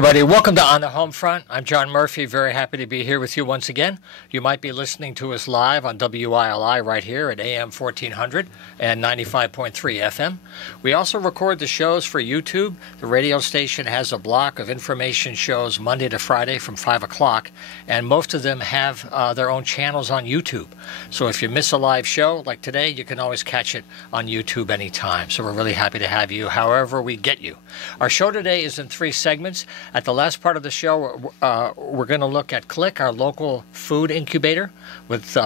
Everybody, welcome to On the Homefront. I'm John Murphy, very happy to be here with you once again. You might be listening to us live on WILI right here at AM 1400 and 95.3 FM. We also record the shows for YouTube. The radio station has a block of information shows Monday to Friday from 5 o'clock, and most of them have their own channels on YouTube. So if you miss a live show like today, you can always catch it on YouTube anytime. So we're really happy to have you however we get you. Our show today is in 3 segments. At the last part of the show, we're going to look at Click, our local food incubator, with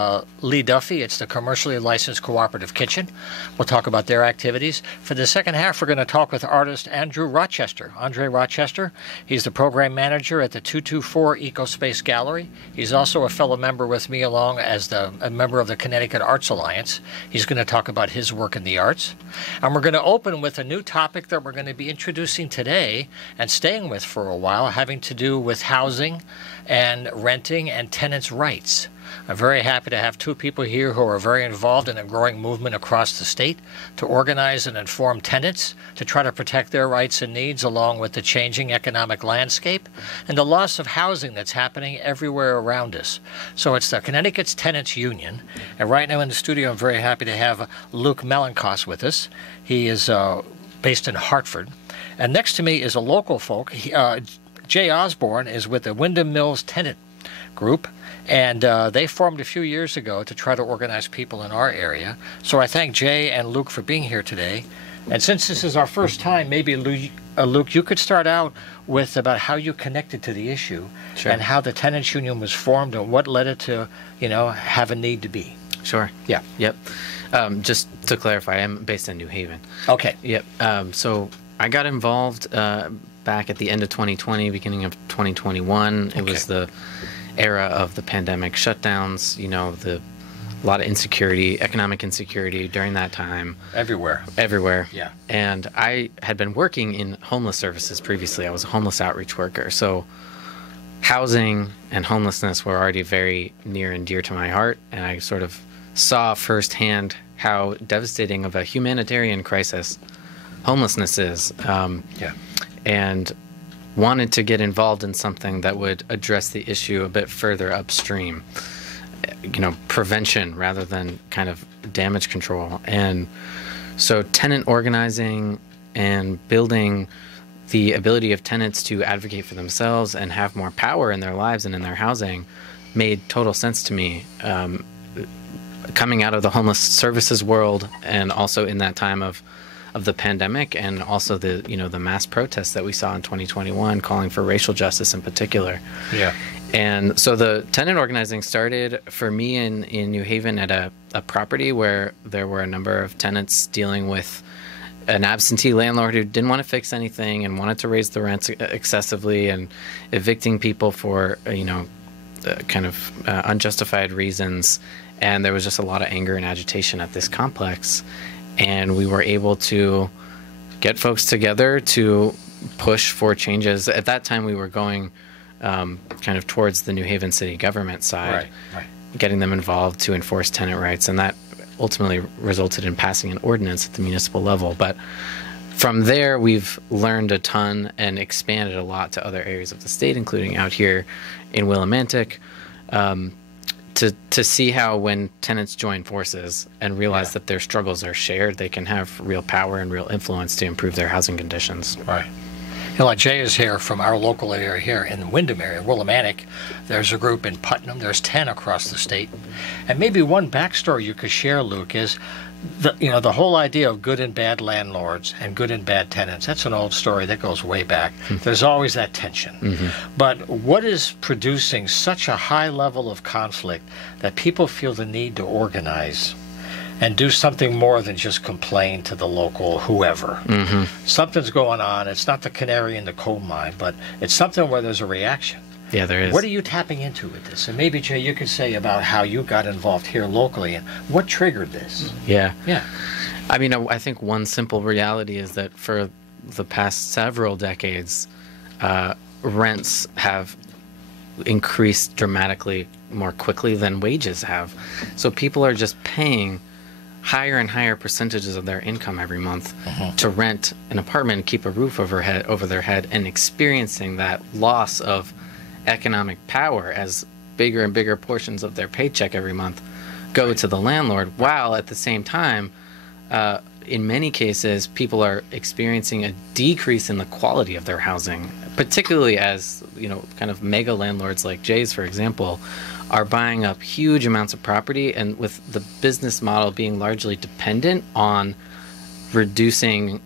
Lee Duffy. It's the commercially licensed cooperative kitchen. We'll talk about their activities. For the second half, we're going to talk with artist Andre Rochester. He's the program manager at the 224 EcoSpace Gallery. He's also a fellow member with me along as a member of the Connecticut Arts Alliance. He's going to talk about his work in the arts. And we're going to open with a new topic that we're going to be introducing today and staying with for a while, having to do with housing and renting and tenants' rights. I'm very happy to have 2 people here who are very involved in a growing movement across the state to organize and inform tenants to try to protect their rights and needs along with the changing economic landscape and the loss of housing that's happening everywhere around us. So it's the Connecticut's Tenants Union, and right now in the studio I'm very happy to have Luke Melanakos with us. He is based in Hartford. And next to me is a local folk. Jay Osborne is with the Wyndham Mills Tenant Group, and they formed a few years ago to try to organize people in our area. So I thank Jay and Luke for being here today. And since this is our first time, maybe Luke, you could start out with about how you connected to the issue. Sure. And how the Tenants Union was formed and what led it to, have a need to be. Sure. Yeah. Yep. Just to clarify, I'm based in New Haven. Okay. Yep. So I got involved back at the end of 2020, beginning of 2021. It was the era of the pandemic shutdowns, a lot of insecurity, economic insecurity during that time. Everywhere. Yeah. And I had been working in homeless services previously. I was a homeless outreach worker. So housing and homelessness were already very near and dear to my heart. And I sort of saw firsthand how devastating of a humanitarian crisis homelessness is, and wanted to get involved in something that would address the issue a bit further upstream, prevention rather than kind of damage control. And so tenant organizing and building the ability of tenants to advocate for themselves and have more power in their lives and in their housing made total sense to me. Coming out of the homeless services world, and also in that time of the pandemic, and also the the mass protests that we saw in 2021 calling for racial justice in particular. Yeah. And so the tenant organizing started for me in New Haven at a property where there were a number of tenants dealing with an absentee landlord who didn't want to fix anything and wanted to raise the rents excessively and evicting people for kind of unjustified reasons. And there was just a lot of anger and agitation at this complex. And we were able to get folks together to push for changes. At that time, we were going kind of towards the New Haven city government side, right. Getting them involved to enforce tenant rights. And that ultimately resulted in passing an ordinance at the municipal level. But from there, we've learned a ton and expanded a lot to other areas of the state, including out here in Willimantic. To see how when tenants join forces and realize that their struggles are shared, they can have real power and real influence to improve their housing conditions. Right. Like Jay is here from our local area here in the Wyndham area, Willimantic. There's a group in Putnam. There's 10 across the state. And maybe one backstory you could share, Luke, is the whole idea of good and bad landlords and good and bad tenants. That's an old story that goes way back. There's always that tension. But what is producing such a high level of conflict that people feel the need to organize and do something more than just complain to the local whoever? Something's going on. It's not the canary in the coal mine, but it's something where there's a reaction. Yeah, there is. What are you tapping into with this? And maybe, Jay, you could say about how you got involved here locally and what triggered this. Yeah. Yeah. I mean, I think one simple reality is that for the past several decades, rents have increased dramatically more quickly than wages have. So people are just paying higher and higher percentages of their income every month to rent an apartment and keep a roof over their head, and experiencing that loss of economic power as bigger and bigger portions of their paycheck every month go to the landlord, while at the same time, in many cases, people are experiencing a decrease in the quality of their housing, particularly as, kind of mega landlords like Jay's, for example, are buying up huge amounts of property, and with the business model being largely dependent on reducing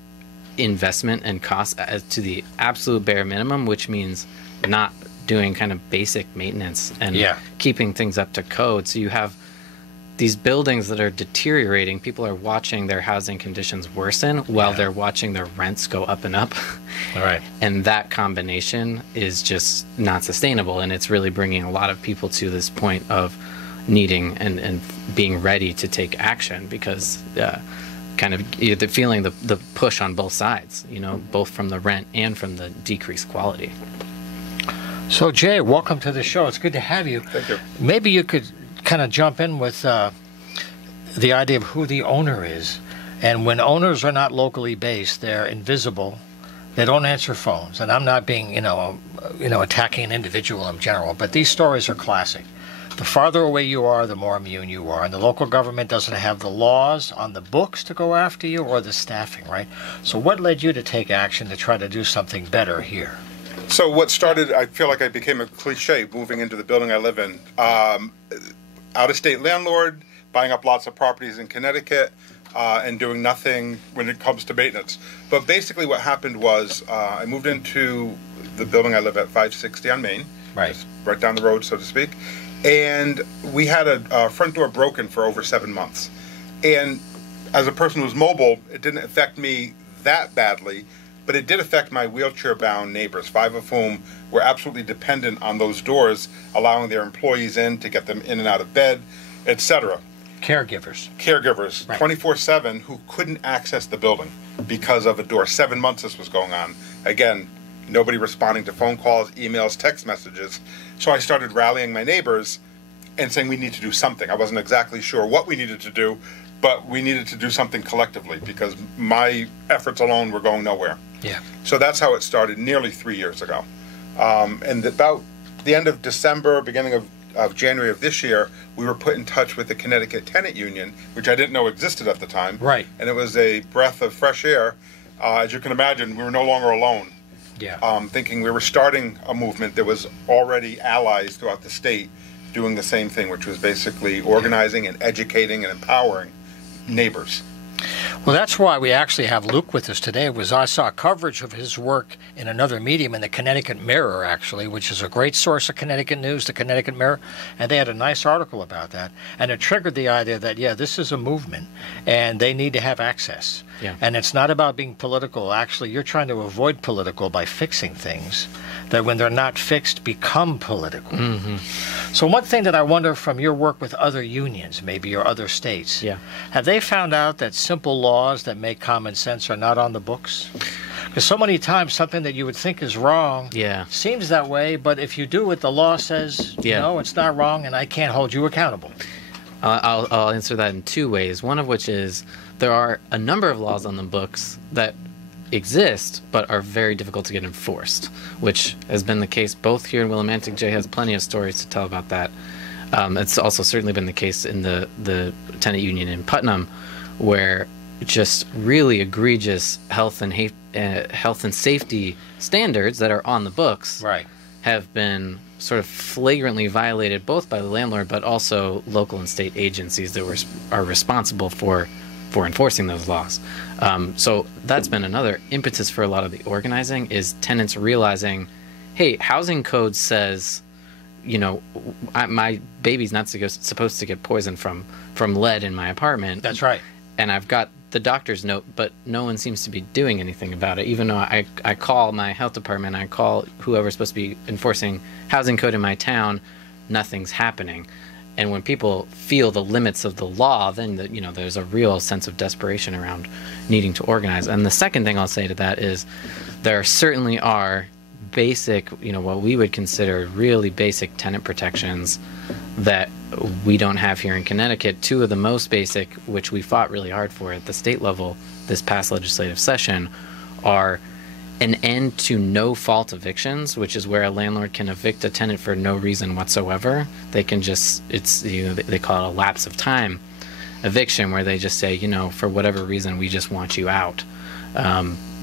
investment and costs to the absolute bare minimum, which means not doing kind of basic maintenance and keeping things up to code. So you have these buildings that are deteriorating. People are watching their housing conditions worsen while they're watching their rents go up and up. All right. And that combination is just not sustainable. And it's really bringing a lot of people to this point of needing and being ready to take action, because kind of they're feeling the push on both sides, both from the rent and from the decreased quality. So, Jay, welcome to the show. It's good to have you. Thank you. Maybe you could kind of jump in with the idea of who the owner is. And when owners are not locally based, they're invisible. They don't answer phones. And I'm not being, attacking an individual in general, but these stories are classic. The farther away you are, the more immune you are. And the local government doesn't have the laws on the books to go after you, or the staffing, right? So what led you to take action to try to do something better here? So what started, I feel like I became a cliche moving into the building I live in. Out-of-state landlord, buying up lots of properties in Connecticut, and doing nothing when it comes to maintenance. But basically what happened was I moved into the building I live at, 560 on Main. Right. Right down the road, so to speak. And we had a front door broken for over 7 months. And as a person who's mobile, it didn't affect me that badly, but it did affect my wheelchair-bound neighbors, 5 of whom were absolutely dependent on those doors, allowing their employees in to get them in and out of bed, etc. Caregivers, right. 24/7, who couldn't access the building because of a door. 7 months this was going on. Again, nobody responding to phone calls, emails, text messages. So I started rallying my neighbors and saying we need to do something. I wasn't exactly sure what we needed to do, but we needed to do something collectively because my efforts alone were going nowhere. Yeah. So that's how it started nearly 3 years ago. And about the end of December, beginning of January of this year, we were put in touch with the Connecticut Tenant Union, which I didn't know existed at the time. Right. And it was a breath of fresh air. As you can imagine, we were no longer alone. Yeah. Thinking we were starting a movement that was already allies throughout the state doing the same thing, which was basically organizing and educating and empowering neighbors. Well, that's why we actually have Luke with us today, was I saw coverage of his work in another medium, in the Connecticut Mirror, actually, which is a great source of Connecticut news, the Connecticut Mirror, and they had a nice article about that. And it triggered the idea that, this is a movement, and they need to have access. Yeah. And it's not about being political. Actually, you're trying to avoid political by fixing things that, when they're not fixed, become political. Mm-hmm. So one thing that I wonder from your work with other unions, maybe, or other states, have they found out that simple laws that make common sense are not on the books? Because so many times something that you would think is wrong seems that way, but if you do what the law says, no, it's not wrong, and I can't hold you accountable. I'll answer that in 2 ways. One of which is there are a number of laws on the books that exist but are very difficult to get enforced, which has been the case both here in Willimantic. Jay has plenty of stories to tell about that. It's also certainly been the case in the tenant union in Putnam, where just really egregious health and safety standards that are on the books have been sort of flagrantly violated, both by the landlord but also local and state agencies that are responsible for enforcing those laws. So that's been another impetus for a lot of the organizing, is tenants realizing, hey, housing code says, my baby's not supposed to get poisoned from lead in my apartment. That's right. And I've got the doctor's note, but no one seems to be doing anything about it, even though I call my health department, I call whoever's supposed to be enforcing housing code in my town, nothing's happening. And when people feel the limits of the law, then there's a real sense of desperation around needing to organize. And the second thing I'll say to that is there certainly are basic, what we would consider really basic tenant protections that we don't have here in Connecticut. Two of the most basic, which we fought really hard for at the state level this past legislative session, are an end to no-fault evictions, which is where a landlord can evict a tenant for no reason whatsoever. They can just, they call it a lapse of time eviction, where they just say, for whatever reason, we just want you out,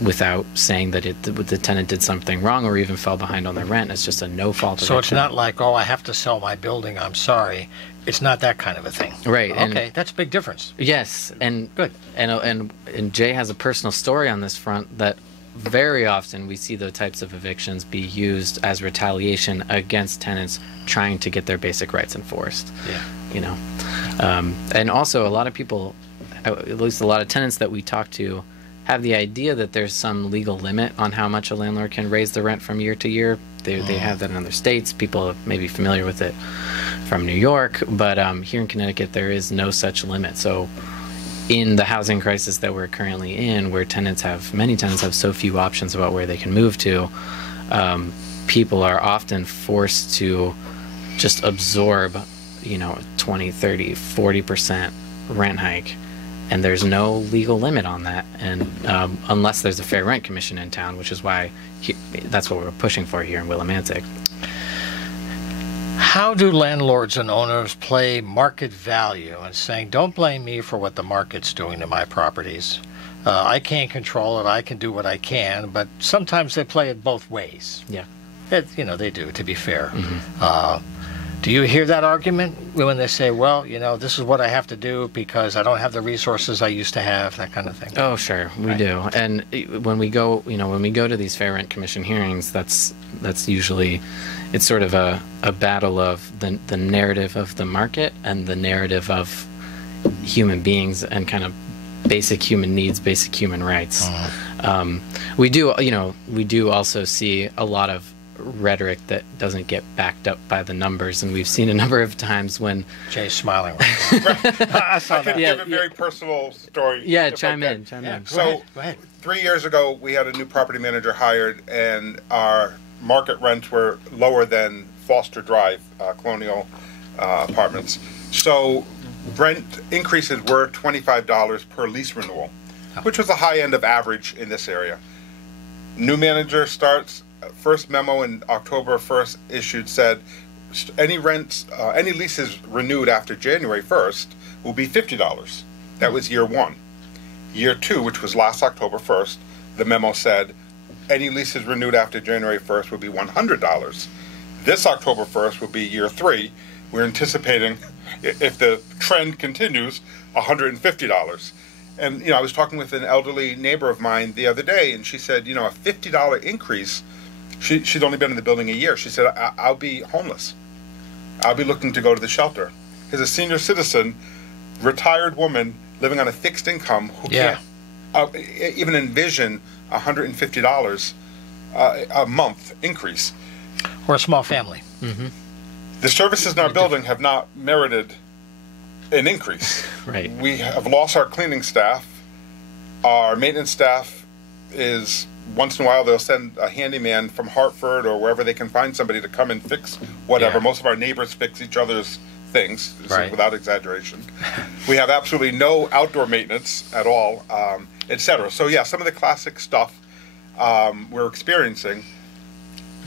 without saying that the tenant did something wrong or even fell behind on their rent. It's just a no-fault eviction. So it's not like, I have to sell my building, I'm sorry. It's not that kind of a thing. Right. Okay, that's a big difference. Yes, and good. And Jay has a personal story on this front, that very often we see those types of evictions be used as retaliation against tenants trying to get their basic rights enforced. Yeah. And also a lot of people, at least a lot of tenants that we talk to, have the idea that there's some legal limit on how much a landlord can raise the rent from year to year. They have that in other states. People may be familiar with it from New York, but here in Connecticut there is no such limit. So in the housing crisis that we're currently in, where many tenants have so few options about where they can move to, people are often forced to just absorb 20, 30, 40% rent hike, and there's no legal limit on that, and unless there's a fair rent commission in town, which is why that's what we're pushing for here in Willimantic. How do landlords and owners play market value and saying, don't blame me for what the market's doing to my properties? I can't control it, I can do what I can, but sometimes they play it both ways. Yeah. They do, to be fair. Do you hear that argument when they say, well, this is what I have to do because I don't have the resources I used to have, that kind of thing? Oh, sure, we do. And when we go to these fair rent commission hearings, that's usually, it's sort of a battle of the narrative of the market and the narrative of human beings and kind of basic human needs, basic human rights. We do also see a lot of rhetoric that doesn't get backed up by the numbers, and we've seen a number of times when Jay's smiling. I can give a very personal story. Yeah, chime in. So, Go ahead. 3 years ago, we had a new property manager hired, and our market rents were lower than Foster Drive, Colonial Apartments. So, rent increases were $25 per lease renewal, which was the high end of average in this area. New manager starts. First memo in October 1st issued said any leases renewed after January 1st will be $50. That was year one. Year two, which was last October 1st, the memo said any leases renewed after January 1st would be $100. This October 1st will be year three. We're anticipating, if the trend continues, $150. And I was talking with an elderly neighbor of mine the other day, and she said, a $50 increase. She's only been in the building a year. She said, I'll be homeless. I'll be looking to go to the shelter. As a senior citizen, retired woman living on a fixed income who can't even envision $150 a month increase. Or a small family. The services in our building have not merited an increase. Right. We have lost our cleaning staff. Our maintenance staff is... Once in a while, they'll send a handyman from Hartford or wherever they can find somebody to come and fix whatever. Yeah. Most of our neighbors fix each other's things, Right. without exaggeration. We have absolutely no outdoor maintenance at all, etc. So, yeah, some of the classic stuff we're experiencing.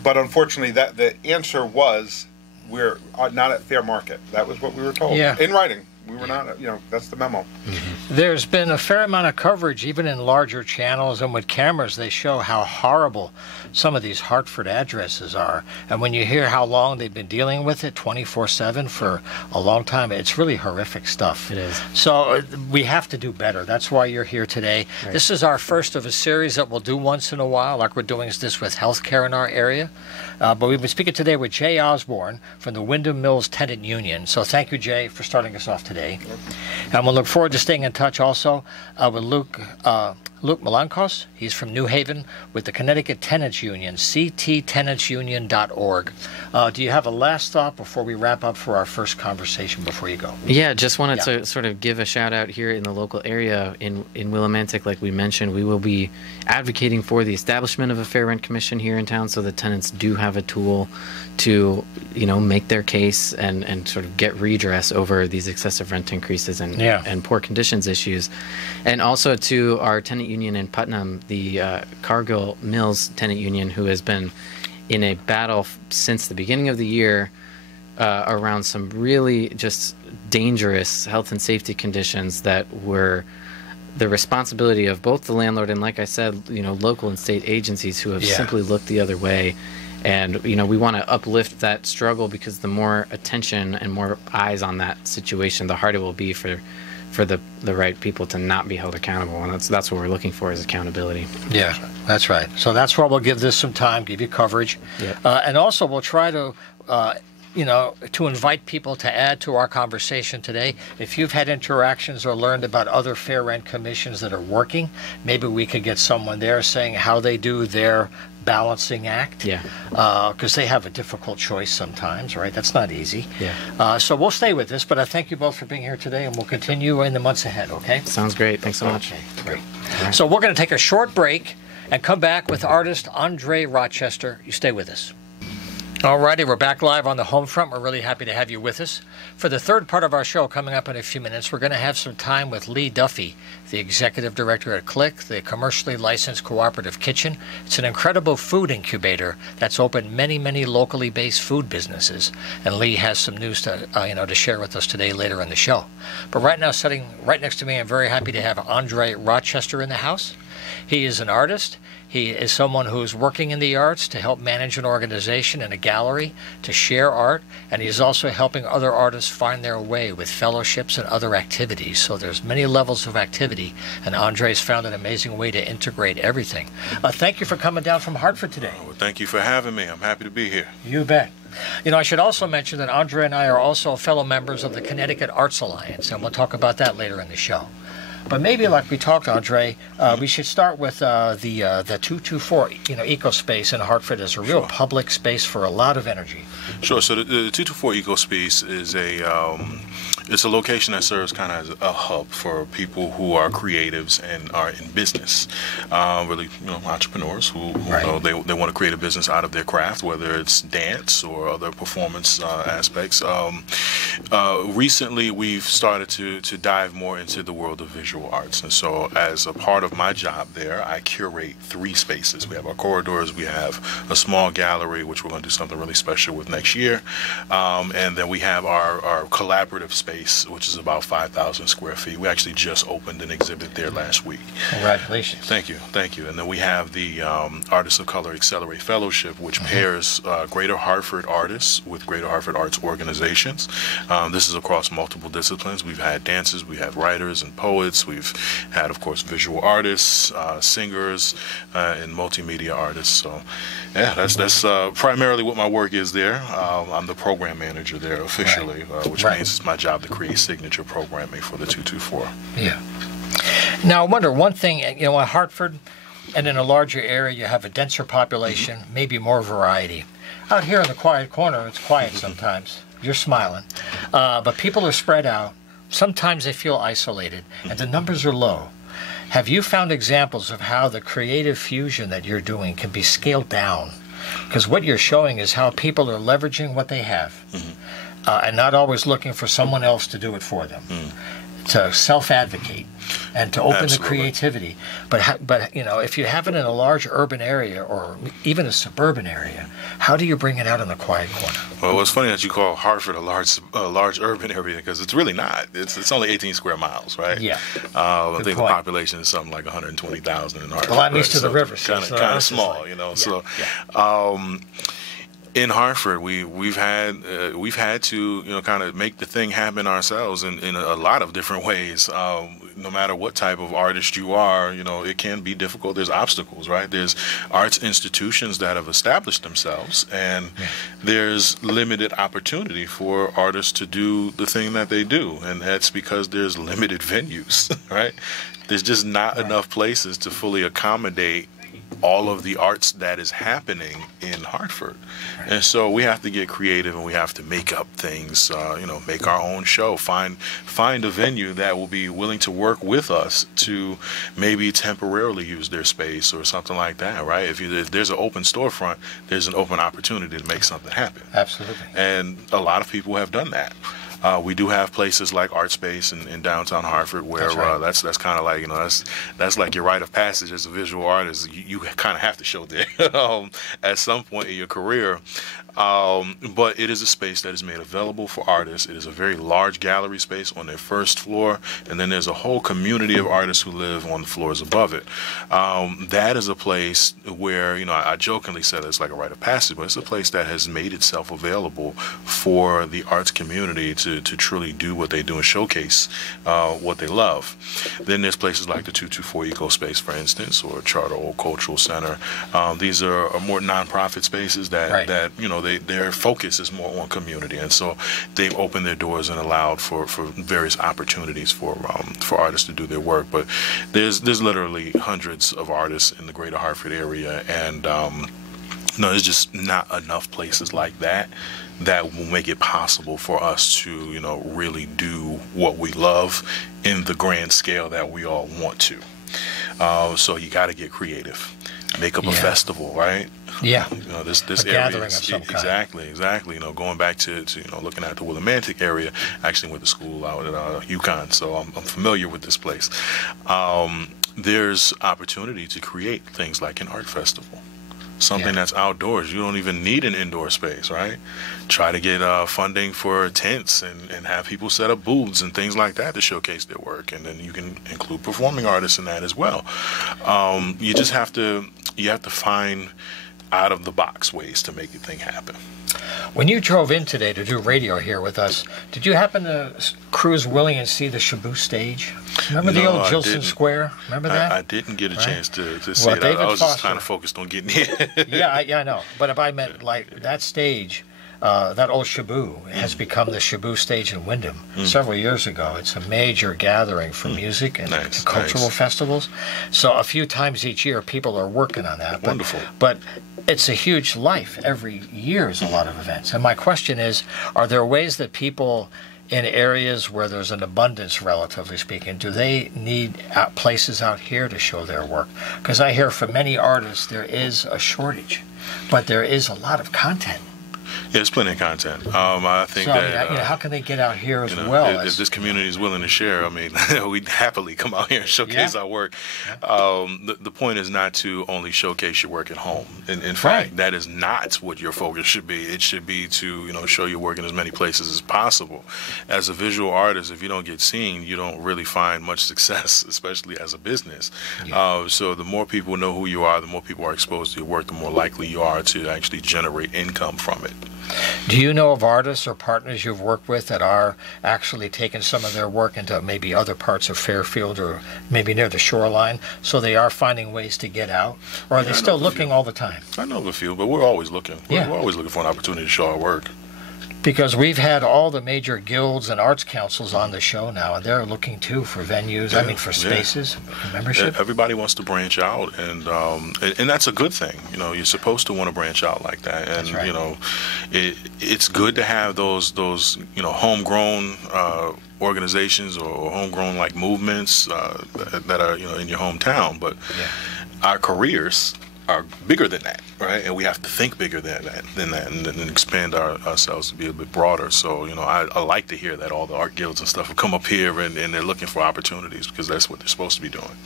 But unfortunately, the answer was we're not at fair market. That was what we were told. Yeah. In writing. We were not, that's the memo. There's been a fair amount of coverage, even in larger channels, and with cameras, they show how horrible some of these Hartford addresses are. And when you hear how long they've been dealing with it, 24/7 for a long time, it's really horrific stuff. It is. So we have to do better. That's why you're here today. Right. This is our first of a series that we'll do once in a while, like we're doing this with healthcare in our area. But we've been speaking today with Jay Osborne from the Wyndham Mills Tenant Union. So thank you, Jay, for starting us off today. And we'll look forward to staying in touch also with Luke Luke Melanakos. He's from New Haven with the Connecticut Tenants Union, cttenantsunion.org. Do you have a last thought before we wrap up for our first conversation before you go? Yeah, just wanted to sort of give a shout out here in the local area in Willimantic. Like we mentioned, we will be advocating for the establishment of a fair rent commission here in town so that tenants do have a tool to, make their case and sort of get redress over these excessive rent increases and poor conditions issues. And also to our tenant union in Putnam, the Cargill Mills Tenant Union, who has been in a battle since the beginning of the year around some really just dangerous health and safety conditions that were the responsibility of both the landlord and, like I said, local and state agencies who have simply looked the other way. And, we want to uplift that struggle because the more attention and more eyes on that situation, the harder it will be for the right people to not be held accountable. And that's what we're looking for, is accountability. Yeah, that's right. So that's why we'll give this some time, give you coverage. Yep. And also we'll try to to invite people to add to our conversation today. If you've had interactions or learned about other fair rent commissions that are working, maybe we could get someone there saying how they do their balancing act. Yeah. Because they have a difficult choice sometimes, right? That's not easy. Yeah. So we'll stay with this, but I thank you both for being here today, and we'll continue in the months ahead, okay? Sounds great. Thanks so much. Okay, great. Right. So we're going to take a short break and come back with artist Andre Rochester. You stay with us. Alrighty, we're back live on the Homefront. We're really happy to have you with us. For the third part of our show coming up in a few minutes, we're going to have some time with Lee Duffy, the executive director at Click, the commercially licensed cooperative kitchen. It's an incredible food incubator that's opened many, many locally based food businesses. And Lee has some news to to share with us today later in the show. But right now, sitting right next to me, I'm very happy to have Andre Rochester in the house. He is an artist. He is someone who is working in the arts to help manage an organization and a gallery to share art, and he's also helping other artists find their way with fellowships and other activities. So there's many levels of activity, and Andre's found an amazing way to integrate everything. Thank you for coming down from Hartford today. Well, thank you for having me. I'm happy to be here. You bet. I should also mention that Andre and I are also fellow members of the Connecticut Arts Alliance, and we'll talk about that later in the show. But maybe, like we talked, Andre, we should start with the 224, EcoSpace in Hartford is a real public space for a lot of energy. Sure. So the 224 EcoSpace is it's a location that serves kind of as a hub for people who are creatives and are in business. Really, entrepreneurs who they want to create a business out of their craft, whether it's dance or other performance aspects. Recently, we've started to dive more into the world of visual arts, and so as a part of my job there, I curate 3 spaces. We have our corridors, we have a small gallery, which we're going to do something really special with next year, and then we have our collaborative space, which is about 5,000 square feet. We actually just opened an exhibit there last week. Congratulations. Thank you. And then we have the Artists of Color Accelerate Fellowship, which pairs Greater Hartford artists with Greater Hartford arts organizations. This is across multiple disciplines. We've had dancers, we have writers and poets, we've had, of course, visual artists, singers, and multimedia artists. So, yeah, that's primarily what my work is there. I'm the program manager there officially, which means it's my job to create signature programming for the 224. Yeah. Now, I wonder, one thing, in Hartford and in a larger area, you have a denser population, maybe more variety. Out here in the quiet corner, it's quiet sometimes. You're smiling. But people are spread out. Sometimes they feel isolated, and the numbers are low. Have you found examples of how the creative fusion that you're doing can be scaled down? Because what you're showing is how people are leveraging what they have and not always looking for someone else to do it for them. To self-advocate and to open the creativity. But if you have it in a large urban area or even a suburban area, how do you bring it out in the quiet corner? Well, it's funny that you call Hartford a large urban area, because it's really not. It's only 18 square miles, right? Yeah. I think the population is something like 120,000 in Hartford. Well, I'm east of the river, kind of small, like, So. In Hartford, we've had to kind of make the thing happen ourselves in a lot of different ways. No matter what type of artist you are, it can be difficult. There's obstacles, right? There's arts institutions that have established themselves, and there's limited opportunity for artists to do the thing that they do, and that's because there's limited venues, right? There's just not enough places to fully accommodate all of the arts that is happening in Hartford. And so we have to get creative, and we have to make up things, make our own show, find a venue that will be willing to work with us to maybe temporarily use their space or something like that, right? If there's an open storefront, there's an open opportunity to make something happen. Absolutely. And a lot of people have done that. We do have places like Art Space in downtown Hartford where that's kind of like that's like your rite of passage as a visual artist. You kind of have to show there at some point in your career. But it is a space that is made available for artists. It is a very large gallery space on their first floor, and then there's a whole community of artists who live on the floors above it. That is a place where, I jokingly said it's like a rite of passage, but it's a place that has made itself available for the arts community to truly do what they do and showcase what they love. Then there's places like the 224 Eco Space, for instance, or Charter Old Cultural Center. These are more nonprofit spaces that their focus is more on community, and so they've opened their doors and allowed for various opportunities for artists to do their work. But there's literally hundreds of artists in the greater Hartford area, and there's just not enough places like that will make it possible for us to really do what we love in the grand scale that we all want to. So you got to get creative, make up a festival, right? Yeah. This a area gathering of some kind. Exactly. Going back to looking at the Willimantic area, actually went to school out at Yukon, so I'm familiar with this place. There's opportunity to create things like an art festival. Something that's outdoors. You don't even need an indoor space, right? Try to get funding for tents and have people set up booths and things like that to showcase their work, and then you can include performing artists in that as well. You just have to find out of the box ways to make the thing happen. When you drove in today to do radio here with us, did you happen to cruise Willie and see the Shabu stage? Remember the old Gilson Square? Remember that? I didn't get a chance to see it. I was just kind of focused on getting in. Yeah, I know. But if I meant like that stage, that old Shabu has become the Shabu stage in Wyndham several years ago. It's a major gathering for music and cultural festivals. So a few times each year, people are working on that. Wonderful. But it's a huge life. Every year is a lot of events. And my question is, are there ways that people in areas where there's an abundance, relatively speaking, do they need places out here to show their work? Because I hear from many artists there is a shortage, but there is a lot of content. Yeah, there's plenty of content. I think that how can they get out here as well? If this community is willing to share, I mean, we'd happily come out here and showcase our work. The point is not to only showcase your work at home. In fact, that is not what your focus should be. It should be to show your work in as many places as possible. As a visual artist, if you don't get seen, you don't really find much success, especially as a business. So the more people know who you are, the more people are exposed to your work, the more likely you are to actually generate income from it. Do you know of artists or partners you've worked with that are actually taking some of their work into maybe other parts of Fairfield or maybe near the shoreline, so they are finding ways to get out? Or are they still looking all the time? I know of a few, but we're always looking. We're always looking for an opportunity to show our work. Because we've had all the major guilds and arts councils on the show now, and they're looking too for venues, for spaces, membership. Everybody wants to branch out, and that's a good thing. You're supposed to want to branch out like that, and it's good to have those homegrown organizations or homegrown like movements that are in your hometown, but our careers are bigger than that, right? And we have to think bigger than that, and expand ourselves to be a bit broader. So, I like to hear that all the art guilds and stuff have come up here and they're looking for opportunities, because that's what they're supposed to be doing.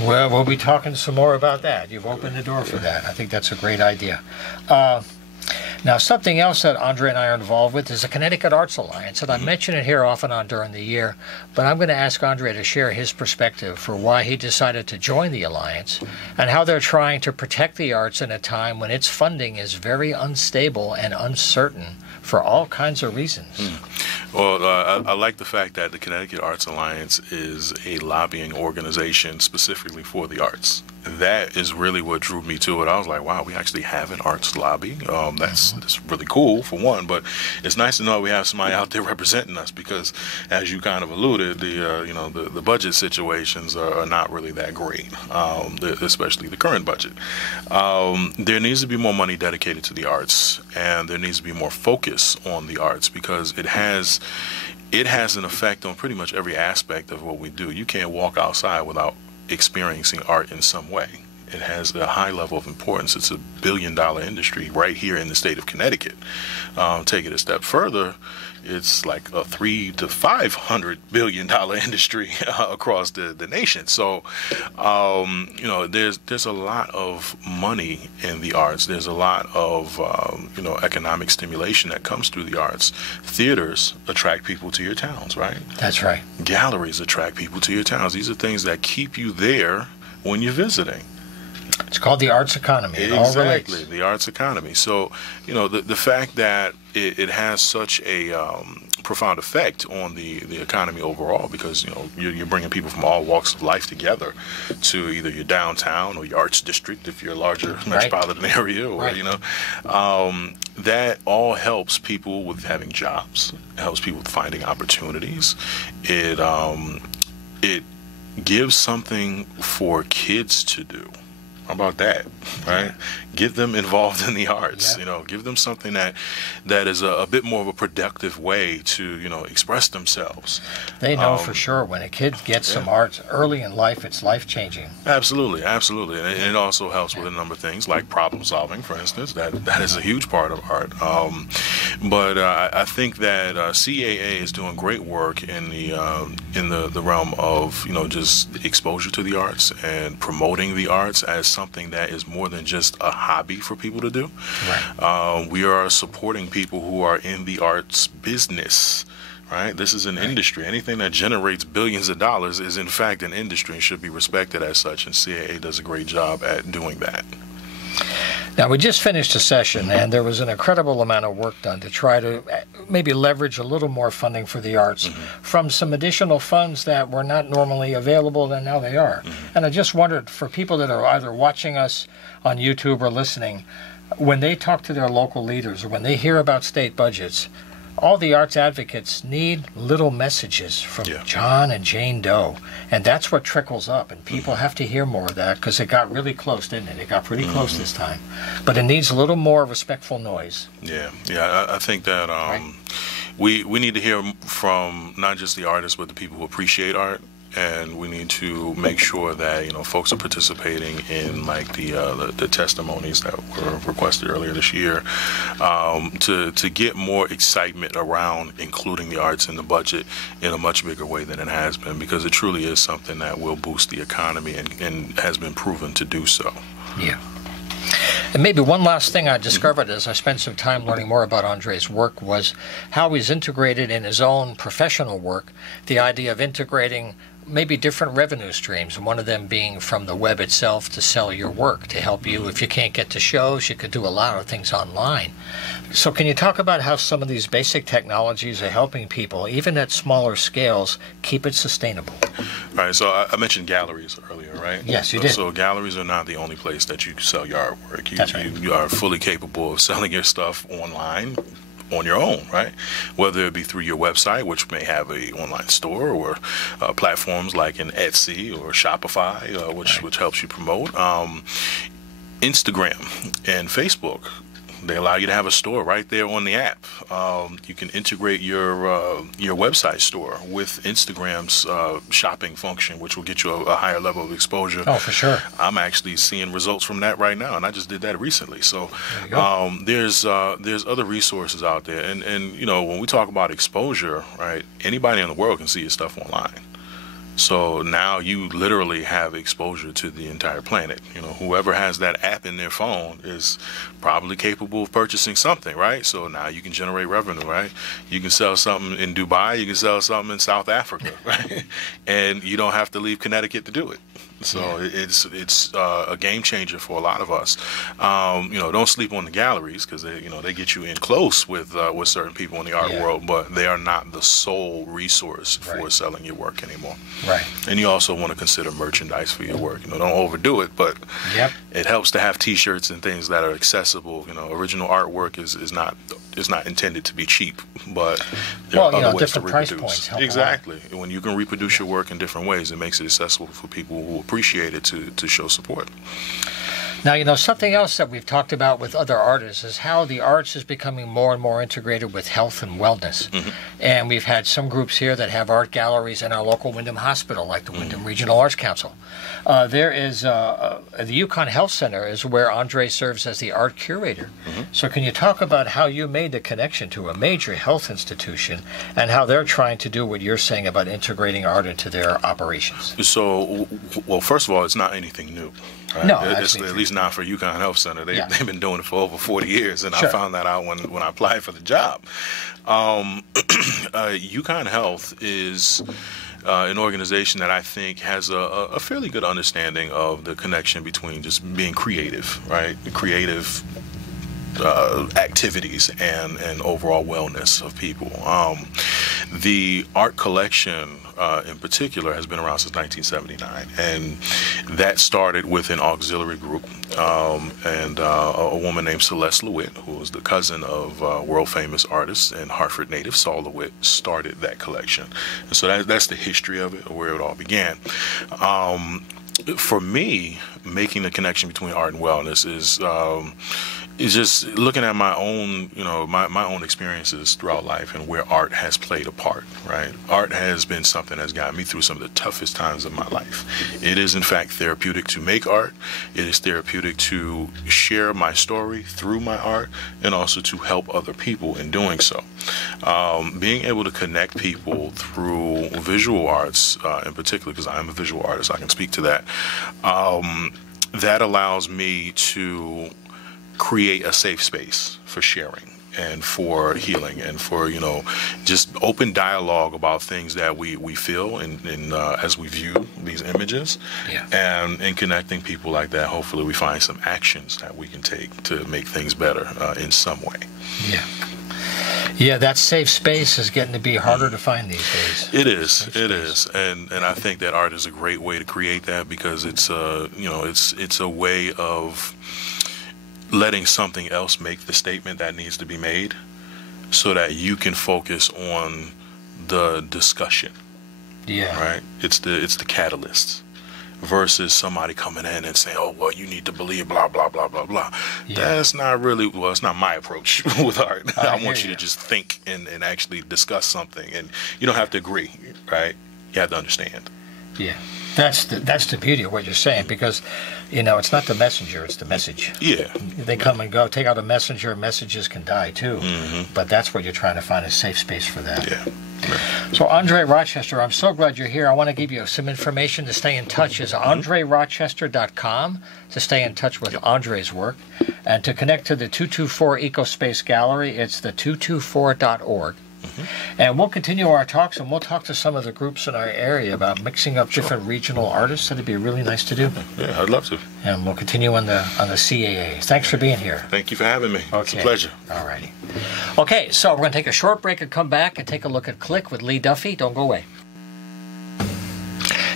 Well, we'll be talking some more about that. You've opened the door for that. I think that's a great idea. Now, something else that Andre and I are involved with is the Connecticut Arts Alliance, and I mention it here off and on during the year, but I'm going to ask Andre to share his perspective for why he decided to join the Alliance and how they're trying to protect the arts in a time when its funding is very unstable and uncertain for all kinds of reasons. Well, I like the fact that the Connecticut Arts Alliance is a lobbying organization specifically for the arts. That is really what drew me to it. I was like, wow, we actually have an arts lobby. That's really cool, for one, but it's nice to know we have somebody out there representing us because, as you kind of alluded, the budget situations are not really that great, especially the current budget. There needs to be more money dedicated to the arts, and there needs to be more focus on the arts because it has an effect on pretty much every aspect of what we do. You can't walk outside without experiencing art in some way. It has a high level of importance. It's a billion-dollar industry right here in the state of Connecticut. Take it a step further, it's like a $300 to $500 billion industry across the nation. So, there's a lot of money in the arts. There's a lot of economic stimulation that comes through the arts. Theaters attract people to your towns, right? That's right. Galleries attract people to your towns. These are things that keep you there when you're visiting. It's called the arts economy. It all relates. Exactly, the arts economy. So, the fact that it has such a profound effect on the economy overall because, you're bringing people from all walks of life together to either your downtown or your arts district if you're a larger metropolitan area or, that all helps people with having jobs. It helps people with finding opportunities. It gives something for kids to do. How about that, right? Yeah. Get them involved in the arts, give them something that is a bit more of a productive way to, express themselves. They know for sure when a kid gets some art early in life, it's life-changing. Absolutely. And it also helps with a number of things like problem solving, for instance. That is a huge part of art. But I think that CAA is doing great work in the realm of, just exposure to the arts and promoting the arts as something that is more than just a hobby for people to do. Right. We are supporting people who are in the arts business. Right? This is an industry. Anything that generates billions of dollars is in fact an industry and should be respected as such, and CAA does a great job at doing that. Now, we just finished a session, and there was an incredible amount of work done to try to maybe leverage a little more funding for the arts from some additional funds that were not normally available, and now they are. And I just wondered, for people that are either watching us on YouTube or listening, when they talk to their local leaders or when they hear about state budgets, all the arts advocates need little messages from John and Jane Doe, and that's what trickles up, and people have to hear more of that because it got really close, didn't it? It got pretty close this time, but it needs a little more respectful noise. I think that we need to hear from not just the artists but the people who appreciate art. And we need to make sure that folks are participating in like the testimonies that were requested earlier this year to get more excitement around including the arts in the budget in a much bigger way than it has been, because it truly is something that will boost the economy and has been proven to do so. Yeah. And maybe one last thing I discovered as I spent some time learning more about Andre's work was how he's integrated in his own professional work the idea of integrating maybe different revenue streams, one of them being from the web itself to sell your work, to help you. If you can't get to shows, you could do a lot of things online. So can you talk about how some of these basic technologies are helping people, even at smaller scales, keep it sustainable? All right, so I mentioned galleries earlier, right? Yes, you did. So galleries are not the only place that you sell your artwork. That's right. You are fully capable of selling your stuff online on your own, right? Whether it be through your website, which may have a online store, or platforms like an Etsy or Shopify, which helps you promote. Instagram and Facebook, they allow you to have a store right there on the app. You can integrate your website store with Instagram's shopping function, which will get you a higher level of exposure. Oh, for sure. I'm actually seeing results from that right now, and I just did that recently. So there's other resources out there, and when we talk about exposure, right? Anybody in the world can see your stuff online. So now you literally have exposure to the entire planet. Whoever has that app in their phone is probably capable of purchasing something, right? So now you can generate revenue, right? You can sell something in Dubai, you can sell something in South Africa, right? And you don't have to leave Connecticut to do it. So it's a game changer for a lot of us. Don't sleep on the galleries, because they get you in close with certain people in the art world, but they are not the sole resource for selling your work anymore. Right. And you also want to consider merchandise for your work. Don't overdo it, but it helps to have T-shirts and things that are accessible. Original artwork is not intended to be cheap, but there are other ways to different price reproduce. points help Exactly. When you can reproduce your work in different ways, it makes it accessible for people who appreciate it to show support. Now, something else that we've talked about with other artists is how the arts is becoming more and more integrated with health and wellness. And we've had some groups here that have art galleries in our local Wyndham Hospital, like the Wyndham Regional Arts Council. There is the Yukon Health Center is where Andre serves as the art curator. So can you talk about how you made the connection to a major health institution and how they're trying to do what you're saying about integrating art into their operations? So, well, first of all, it's not anything new. Right? No, it's at least not for Yukon Health Center. They've been doing it for over 40 years, and I found that out when I applied for the job. Yukon Health is an organization that I think has a fairly good understanding of the connection between just being creative, right? Creative activities and overall wellness of people. The art collection in particular has been around since 1979, and that started with an auxiliary group and a woman named Celeste LeWitt, who was the cousin of world famous artist and Hartford native Saul LeWitt, started that collection. And so that's the history of it, where it all began. For me, making the connection between art and wellness is just looking at my own, my own experiences throughout life and where art has played a part, right? Art has been something that's gotten me through some of the toughest times of my life. It is, in fact, therapeutic to make art. It is therapeutic to share my story through my art and also to help other people in doing so. Being able to connect people through visual arts, in particular, because I'm a visual artist, I can speak to that, that allows me to create a safe space for sharing and for healing and for just open dialogue about things that we feel and as we view these images, and in connecting people like that, hopefully we find some actions that we can take to make things better in some way. That safe space is getting to be harder to find these days. It is, and I think that art is a great way to create that, because it's it's a way of letting something else make the statement that needs to be made, so that you can focus on the discussion. Right? It's the catalyst, versus somebody coming in and saying, "Oh, well, you need to believe blah blah blah blah blah." That's not really it's not my approach with art. I want you to just think and actually discuss something, and you don't have to agree, right? You have to understand. That's the beauty of what you're saying, because it's not the messenger, it's the message. They come and go. Take out a messenger, messages can die too. But that's what you're trying to find, a safe space for that. So Andre Rochester, I'm so glad you're here. I want to give you some information to stay in touch. Is AndreRochester.com to stay in touch with Andre's work. And to connect to the 224 EcoSpace Gallery, it's the 224.org. And we'll continue our talks, and we'll talk to some of the groups in our area about mixing up different regional artists. That'd be really nice to do. I'd love to. And we'll continue on the CAA. Thanks for being here. Thank you for having me. It's a pleasure. All righty. Okay, so we're going to take a short break and come back and take a look at Click with Lee Duffy. Don't go away.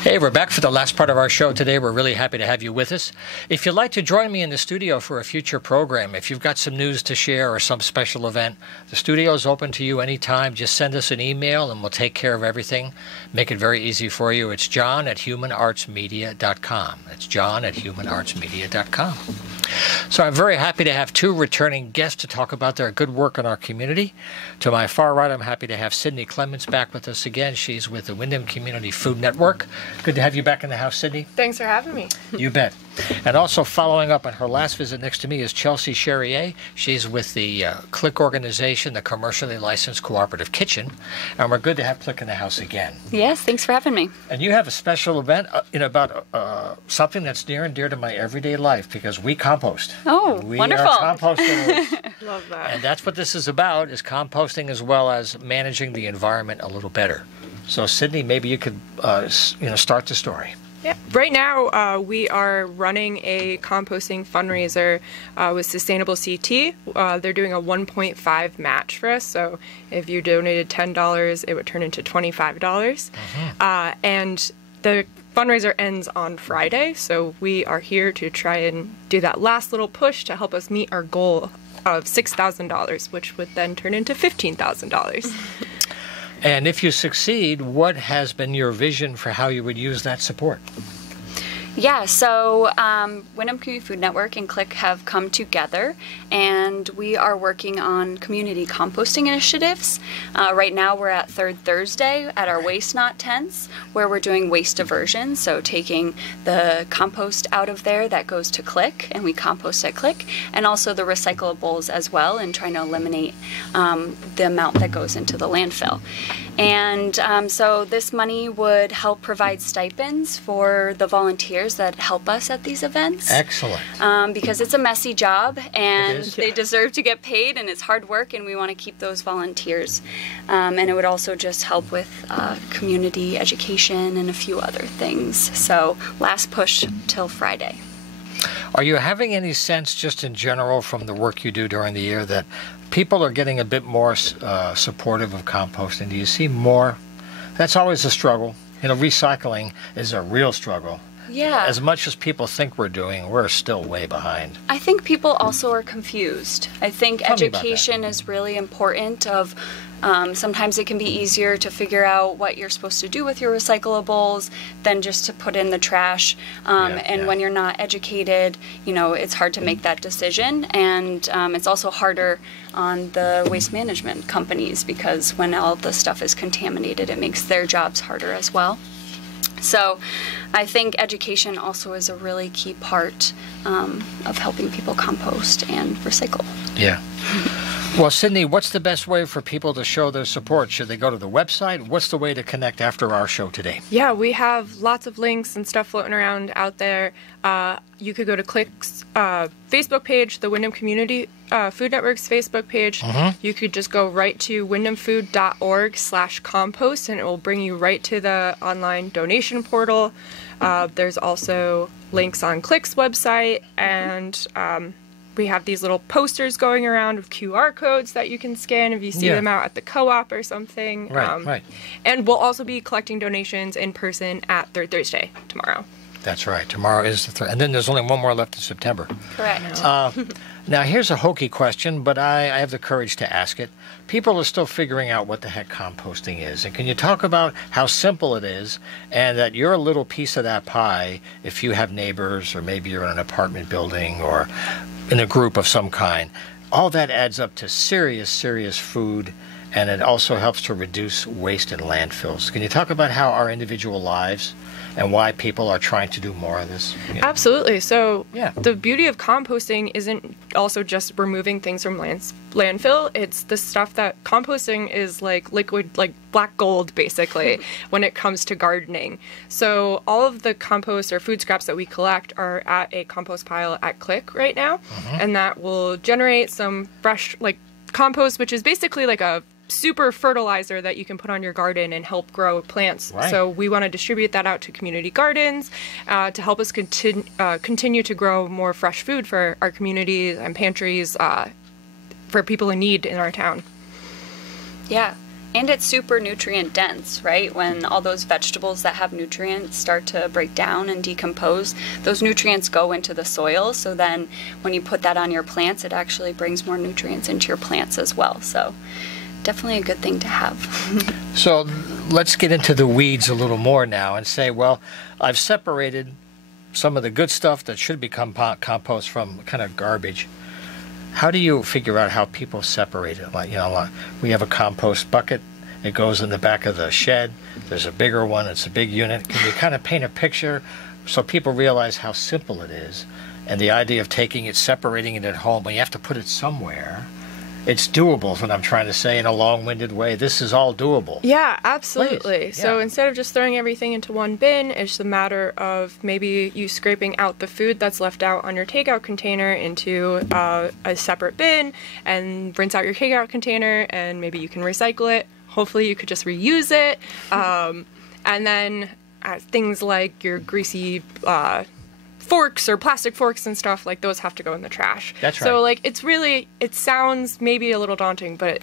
Hey, we're back for the last part of our show today. We're really happy to have you with us. If you'd like to join me in the studio for a future program, if you've got some news to share or some special event, the studio is open to you anytime. Just send us an email and we'll take care of everything. Make it very easy for you. It's john@humanartsmedia.com. It's john@humanartsmedia.com. So I'm very happy to have two returning guests to talk about their good work in our community. To my far right, I'm happy to have Sidney Clemens back with us again. She's with the Wyndham Community Food Network, good to have you back in the house, Sidney. Thanks for having me. You bet. And also following up on her last visit next to me is Chelsea Cherrier. She's with the CLIC organization, the Commercially Licensed Cooperative Kitchen. And we're good to have CLIC in the house again. Yes, thanks for having me. And you have a special event about something that's near and dear to my everyday life, because we compost. Oh, we wonderful. Are composting. Love that. And that's what this is about, is composting as well as managing the environment a little better. So, Sidney, maybe you could start the story. Yeah. Right now, we are running a composting fundraiser with Sustainable CT. They're doing a 1.5 match for us. So if you donated $10, it would turn into $25. And the fundraiser ends on Friday. So we are here to try and do that last little push to help us meet our goal of $6,000, which would then turn into $15,000. And if you succeed, what has been your vision for how you would use that support? Yeah, so Wyndham Community Food Network and CLIC have come together, and we are working on community composting initiatives. Right now we're at Third Thursday at our Waste Not tents, where we're doing waste diversion, so taking the compost out of there that goes to CLIC, and we compost at CLIC, and also the recyclables as well, and trying to eliminate the amount that goes into the landfill. And so this money would help provide stipends for the volunteers that help us at these events. Excellent. Because it's a messy job, and It is. they deserve to get paid, and it's hard work, and we want to keep those volunteers. And it would also just help with community education and a few other things. So last push till Friday. Are you having any sense, just in general, from the work you do during the year, that people are getting a bit more supportive of composting? Do you see more? That's always a struggle. Recycling is a real struggle. Yeah. As much as people think we're doing, we're still way behind. I think people also are confused. I think Tell me about education is really important. Sometimes it can be easier to figure out what you're supposed to do with your recyclables than just to put in the trash. And when you're not educated, it's hard to make that decision. And it's also harder on the waste management companies, because when all the stuff is contaminated, it makes their jobs harder as well. So I think education also is a really key part of helping people compost and recycle. Yeah. Well, Sidney, what's the best way for people to show their support? Should they go to the website? What's the way to connect after our show today? Yeah, we have lots of links and stuff floating around out there. You could go to CLIC's Facebook page, the Wyndham Community Food Network's Facebook page. You could just go right to wyndhamfood.org/compost, and it will bring you right to the online donation portal. There's also links on CLIC's website, and we have these little posters going around with QR codes that you can scan if you see them out at the co-op or something. Right. And we'll also be collecting donations in person at Third Thursday tomorrow. That's right. Tomorrow is the third. And then there's only one more left in September. Correct. Now, here's a hokey question, but I have the courage to ask it. People are still figuring out what the heck composting is. And can you talk about how simple it is, and that you're a little piece of that pie if you have neighbors, or maybe you're in an apartment building or in a group of some kind? All that adds up to serious, serious food, and it also helps to reduce waste in landfills. Can you talk about how our individual lives and why people are trying to do more of this? Absolutely. So Yeah. the beauty of composting isn't also just removing things from landfill. It's the stuff that composting is like liquid, like black gold, basically, when it comes to gardening. So all of the compost or food scraps that we collect are at a compost pile at CLIC right now. And that will generate some fresh, compost, which is basically like a super fertilizer that you can put on your garden and help grow plants. Right. So we want to distribute that out to community gardens to help us continue to grow more fresh food for our communities and pantries for people in need in our town. Yeah. And it's super nutrient dense, right? When all those vegetables that have nutrients start to break down and decompose, those nutrients go into the soil. So then when you put that on your plants, it actually brings more nutrients into your plants as well. So definitely a good thing to have. So let's get into the weeds a little more now and say, well, I've separated some of the good stuff that should become compost from kind of garbage. How do you figure out how people separate it? We have a compost bucket It goes in the back of the shed. There's a bigger one. It's a big unit. Can you kind of paint a picture so people realize how simple it is? And the idea of taking it, separating it at home, when you have to put it somewhere, it's doable is what I'm trying to say in a long-winded way. This is all doable. Yeah, absolutely. Please. So Yeah. instead of just throwing everything into one bin, it's a matter of maybe you scraping out the food that's left out on your takeout container into a separate bin and rinse out your takeout container, and maybe you can recycle it. Hopefully you could just reuse it. And then things like your greasy forks or plastic forks and stuff, like those have to go in the trash. That's right. So like it sounds maybe a little daunting, but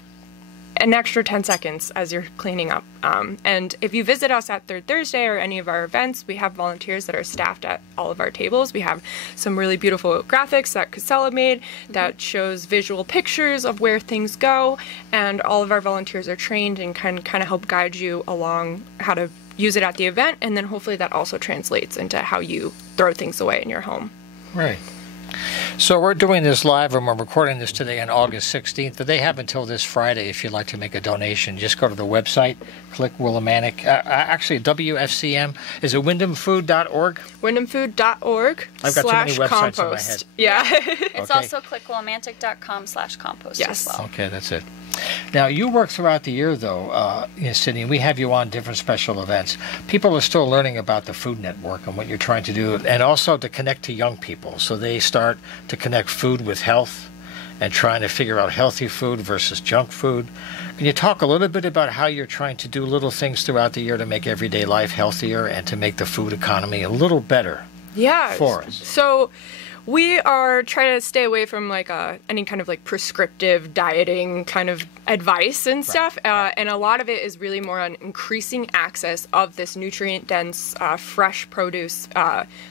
an extra 10 seconds as you're cleaning up. And if you visit us at Third Thursday or any of our events, we have volunteers that are staffed at all of our tables. We have some really beautiful graphics that Casella made that shows visual pictures of where things go, and all of our volunteers are trained and can kind of help guide you along how to use it at the event, and then hopefully that also translates into how you throw things away in your home. Right. So we're doing this live, and we're recording this today on August 16th, but they have until this Friday if you'd like to make a donation. Just go to the website, click Willimantic. Actually, WFCM. Is it wyndhamfood.org? wyndhamfood.org I've got too many websites compost. in my head. Yeah. It's Okay. also clickwillimantic.com/compost Yes. as well. Okay, that's it. Now, you work throughout the year, though, Sidney. We have you on different special events. People are still learning about the Food Network and what you're trying to do, and also to connect to young people. So they start to connect food with health and trying to figure out healthy food versus junk food. Can you talk a little bit about how you're trying to do little things throughout the year to make everyday life healthier and to make the food economy a little better for us? So we are trying to stay away from like any kind of like prescriptive dieting kind of advice and stuff. And a lot of it is really more on increasing access of this nutrient-dense, fresh produce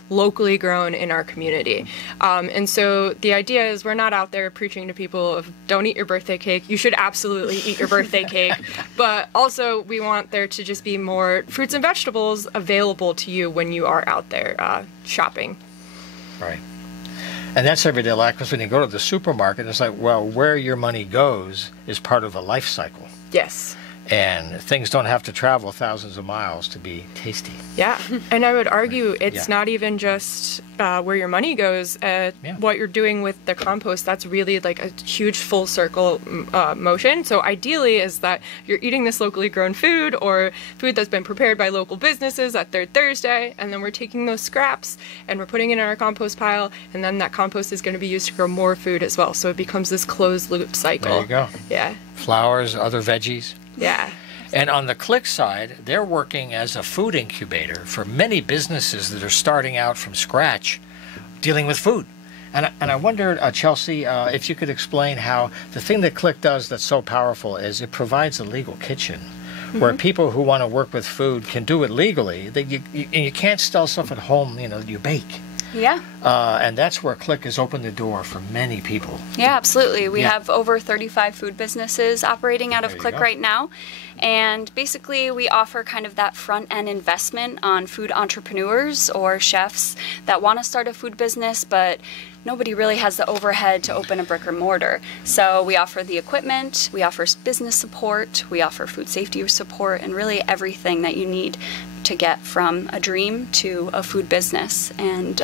locally grown in our community. And so the idea is we're not out there preaching to people of don't eat your birthday cake. You should absolutely eat your birthday cake. But also we want there to just be more fruits and vegetables available to you when you are out there shopping. Right. And that's everyday life, because when you go to the supermarket, it's like, well, where your money goes is part of a life cycle. Yes. And things don't have to travel thousands of miles to be tasty. Yeah, and I would argue it's not even just where your money goes. What you're doing with the compost, that's really like a huge full circle motion. So ideally is that you're eating this locally grown food or food that's been prepared by local businesses at Third Thursday, and then we're taking those scraps and we're putting it in our compost pile, and then that compost is going to be used to grow more food as well. So it becomes this closed loop cycle. There you go. Yeah. Flowers, other veggies. Yeah. And on the Click side, they're working as a food incubator for many businesses that are starting out from scratch dealing with food. And I wonder, Chelsea, if you could explain how the thing that Click does that's so powerful is it provides a legal kitchen where people who want to work with food can do it legally. That you can't sell stuff at home, you bake. Yeah. And that's where Click has opened the door for many people. Yeah, absolutely. We have over 35 food businesses operating out of Click right now. And basically, we offer kind of that front-end investment on food entrepreneurs or chefs that want to start a food business, but nobody really has the overhead to open a brick or mortar. So we offer the equipment, we offer business support, we offer food safety support, and really everything that you need to get from a dream to a food business. And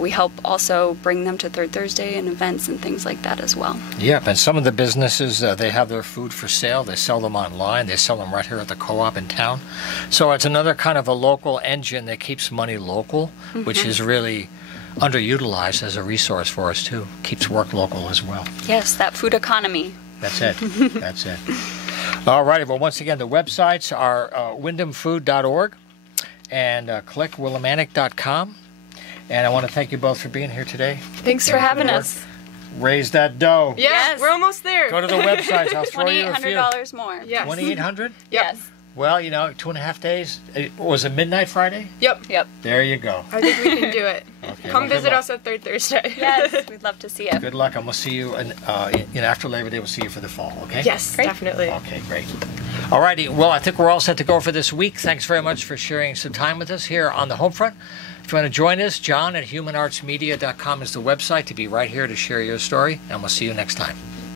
we help also bring them to Third Thursday and events and things like that as well. Yep, and some of the businesses, they have their food for sale. They sell them online. They sell them right here at the co-op in town. So it's another kind of a local engine that keeps money local, which is really underutilized as a resource for us, too. Keeps work local as well. Yes, that food economy. That's it. That's it. All righty. Well, once again, the websites are wyndhamfood.org and clickwillimantic.com. And I want to thank you both for being here today. Thanks for having us. Raise that dough. Yes, we're almost there. Go to the websites. I'll throw you a few. $2,800 more. Yes. $2,800? Yes. Well, 2.5 days. Was it midnight Friday? Yep. There you go. I think we can do it. Okay, Come well, good visit luck. us at Third Thursday. Yes, we'd love to see you. Good luck, and we'll see you after Labor Day. We'll see you for the fall, okay? Yes, Great. definitely. Okay, great. All righty. Well, I think we're all set to go for this week. Thanks very much for sharing some time with us here on the Homefront. If you want to join us, John at humanartsmedia.com is the website to be right here to share your story, and we'll see you next time.